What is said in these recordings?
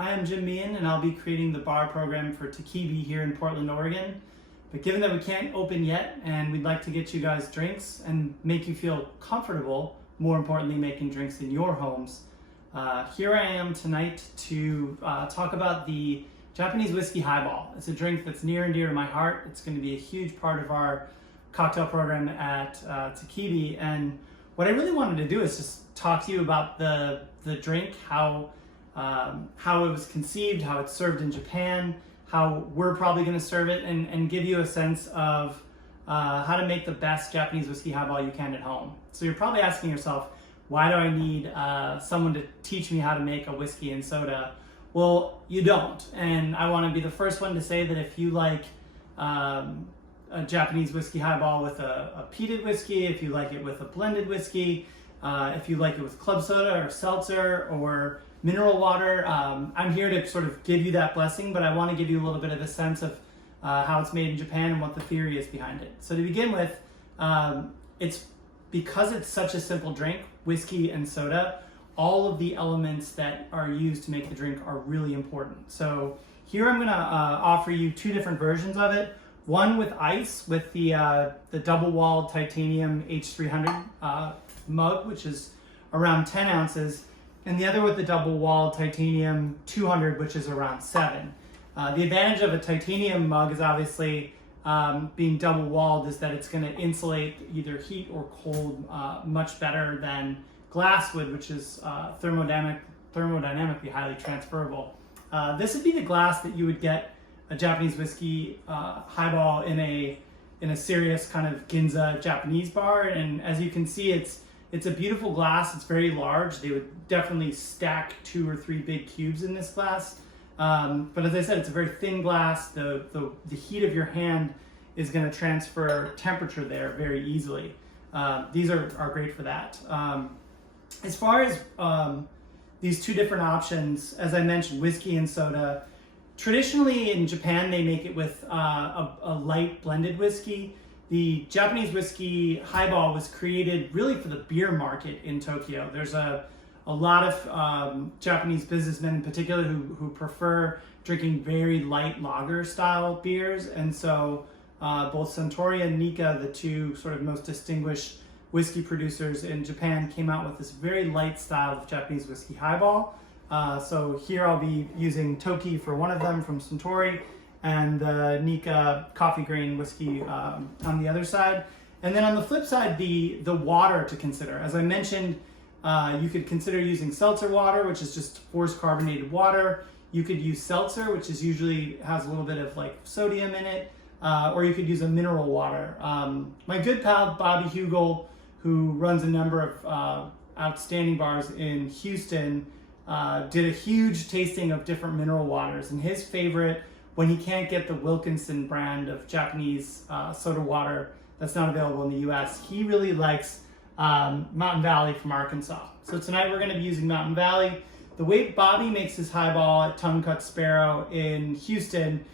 Hi, I'm Jim Meehan, and I'll be creating the bar program for Takibi here in Portland, Oregon. But given that we can't open yet, and we'd like to get you guys drinks and make you feel comfortable, more importantly, making drinks in your homes, here I am tonight to talk about the Japanese Whiskey Highball. It's a drink that's near and dear to my heart. It's going to be a huge part of our cocktail program at Takibi, and what I really wanted to do is just talk to you about the drink, how it was conceived, how it's served in Japan, how we're probably going to serve it, and give you a sense of how to make the best Japanese whiskey highball you can at home. So you're probably asking yourself, why do I need someone to teach me how to make a whiskey and soda? Well, you don't. And I want to be the first one to say that if you like a Japanese whiskey highball with a peated whiskey, if you like it with a blended whiskey, if you like it with club soda or seltzer or mineral water, I'm here to sort of give you that blessing, but I want to give you a little bit of a sense of how it's made in Japan and what the theory is behind it. So to begin with, because it's such a simple drink, whiskey and soda, all of the elements that are used to make the drink are really important. So here I'm going to offer you two different versions of it. One with ice, with the double-walled titanium H300 mug, which is around 10 ounces, and the other with the double-walled titanium 200, which is around 7. The advantage of a titanium mug is obviously being double-walled is that it's going to insulate either heat or cold much better than glass would, which is thermodynamically highly transferable. This would be the glass that you would get a Japanese whiskey highball in a serious kind of Ginza Japanese bar, and as you can see, it's a beautiful glass. It's very large. They would definitely stack 2 or 3 big cubes in this glass. But as I said, it's a very thin glass. The heat of your hand is going to transfer temperature there very easily. These are great for that. As far as these two different options, as I mentioned, whiskey and soda, traditionally in Japan they make it with a light blended whiskey. The Japanese whiskey highball was created really for the beer market in Tokyo. There's a lot of Japanese businessmen in particular who prefer drinking very light lager style beers, and so both Suntory and Nikka, the two sort of most distinguished whiskey producers in Japan, came out with this very light style of Japanese whiskey highball. So here I'll be using Toki for one of them from Suntory, and the Nikka coffee grain whiskey on the other side. And then on the flip side, the water to consider. As I mentioned, you could consider using seltzer water, which is just forced carbonated water. You could use seltzer, which is usually has a little bit of like sodium in it, or you could use a mineral water. My good pal Bobby Hugel, who runs a number of outstanding bars in Houston, did a huge tasting of different mineral waters, and his favorite, when he can't get the Wilkinson brand of Japanese soda water that's not available in the US, he really likes Mountain Valley from Arkansas. So tonight we're going to be using Mountain Valley. The way Bobby makes his highball at Tongue Cut Sparrow in Houston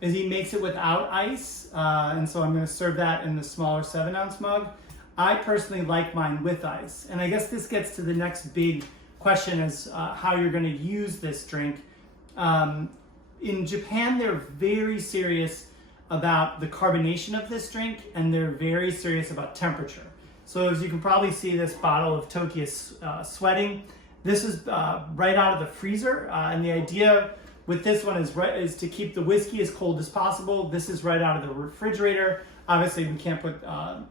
is he makes it without ice, and so I'm going to serve that in the smaller 7-ounce mug. I personally like mine with ice, and I guess this gets to the next big question is how you're going to use this drink. In Japan, they're very serious about the carbonation of this drink, and they're very serious about temperature. So as you can probably see, this bottle of Toki is sweating. This is right out of the freezer, and the idea with this one is to keep the whiskey as cold as possible. This is right out of the refrigerator. Obviously, we can't put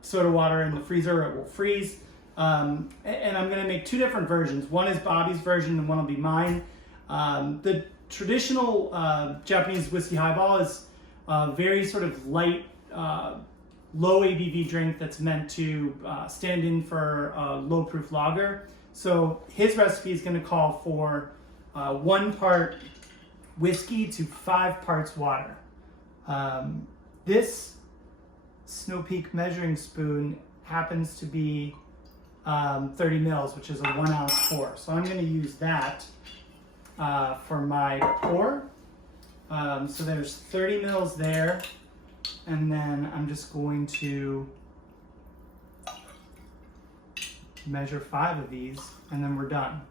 soda water in the freezer or it will freeze. And I'm going to make two different versions. One is Bobby's version and one will be mine. The traditional Japanese whiskey highball is a very sort of light, low ABV drink that's meant to stand in for a low-proof lager. So his recipe is going to call for 1 part whiskey to 5 parts water. This Snow Peak measuring spoon happens to be 30 mils, which is a 1-ounce pour. So I'm going to use that for my pour. So there's 30 mils there, and then I'm just going to measure 5 of these, and then we're done.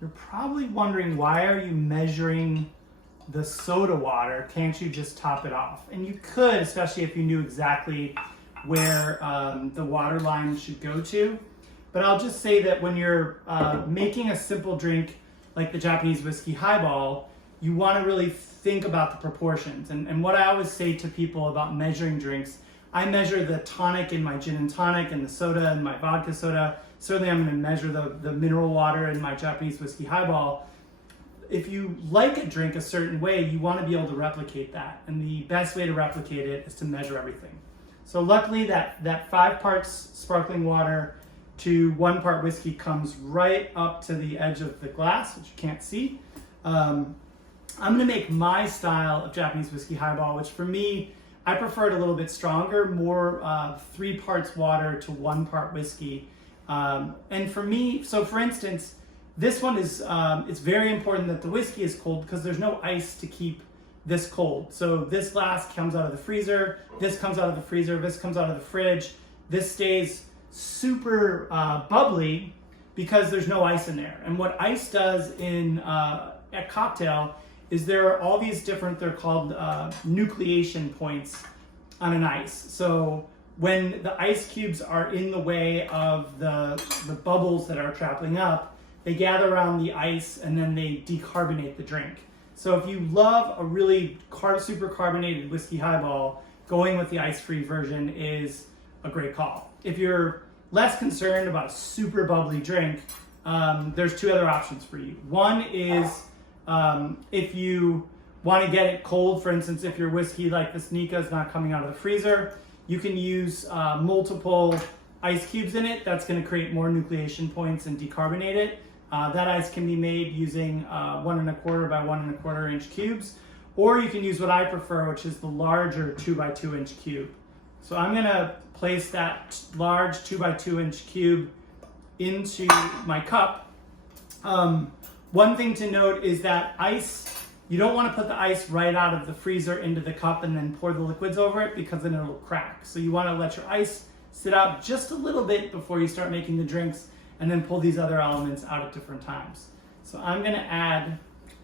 you're probably wondering, why are you measuring the soda water? Can't you just top it off? And you could, especially if you knew exactly where the water line should go to. But I'll just say that when you're making a simple drink like the Japanese whiskey highball, you want to really think about the proportions. And what I always say to people about measuring drinks, I measure the tonic in my gin and tonic and the soda in my vodka soda. Certainly I'm going to measure the mineral water in my Japanese whiskey highball. If you like a drink a certain way, you want to be able to replicate that. And the best way to replicate it is to measure everything. So luckily that 5 parts sparkling water to 1 part whiskey comes right up to the edge of the glass, which you can't see. I'm going to make my style of Japanese whiskey highball, which for me, I prefer it a little bit stronger, more 3 parts water to 1 part whiskey. And for me, so for instance, this one is, it's very important that the whiskey is cold because there's no ice to keep this cold. So this glass comes out of the freezer, this comes out of the freezer, this comes out of the fridge. This stays super bubbly because there's no ice in there. And what ice does in a cocktail is there are all these different, they're called nucleation points on an ice. So when the ice cubes are in the way of the bubbles that are trapping up, they gather around the ice and then they decarbonate the drink. So if you love a really super carbonated whiskey highball, going with the ice-free version is a great call. If you're less concerned about a super bubbly drink, there's 2 other options for you. One is if you want to get it cold, for instance, if your whiskey like this Nika is not coming out of the freezer, you can use multiple ice cubes in it. That's going to create more nucleation points and decarbonate it. That ice can be made using 1 1/4 by 1 1/4 inch cubes, or you can use what I prefer, which is the larger 2 by 2 inch cube. So I'm going to place that large 2 by 2 inch cube into my cup. One thing to note is that ice, you don't want to put the ice right out of the freezer into the cup and then pour the liquids over it, because then it'll crack. So you want to let your ice sit out just a little bit before you start making the drinks, and then pull these other elements out at different times. So I'm going to add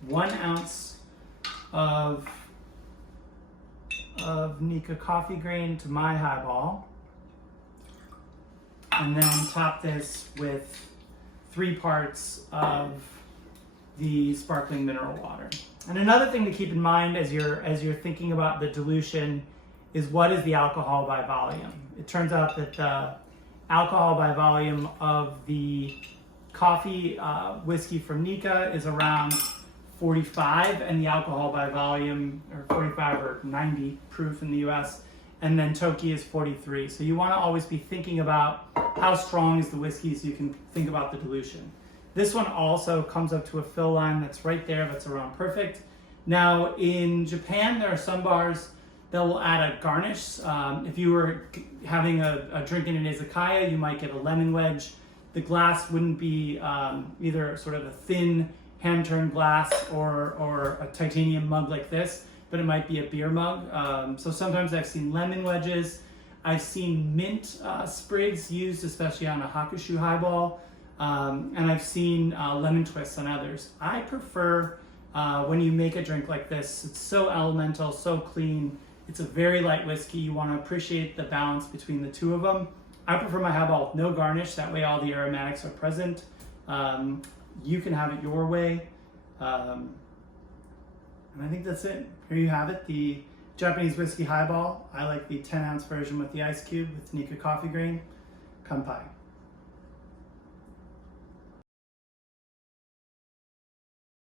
1 ounce of Nika coffee grain to my highball, and then top this with 3 parts of the sparkling mineral water. And another thing to keep in mind as you're thinking about the dilution is, what is the alcohol by volume? It turns out that the alcohol by volume of the coffee whiskey from Nika is around 45, and the alcohol by volume, or 45 or 90 proof in the US, and then Toki is 43. So you want to always be thinking about how strong is the whiskey, so you can think about the dilution. This one also comes up to a fill line that's right there, that's around perfect. Now in Japan, there are some bars that will add a garnish. If you were having a drink in an izakaya, you might get a lemon wedge. The glass wouldn't be either sort of a thin hand-turned glass or a titanium mug like this, but it might be a beer mug. So sometimes I've seen lemon wedges. I've seen mint sprigs used, especially on a hakushu highball. And I've seen lemon twists on others. I prefer when you make a drink like this, it's so elemental, so clean. It's a very light whiskey. You want to appreciate the balance between the 2 of them. I prefer my highball with no garnish. That way all the aromatics are present. You can have it your way. And I think that's it. Here you have it, the Japanese whiskey highball. I like the 10-ounce version with the ice cube with Nika coffee grain. Kanpai.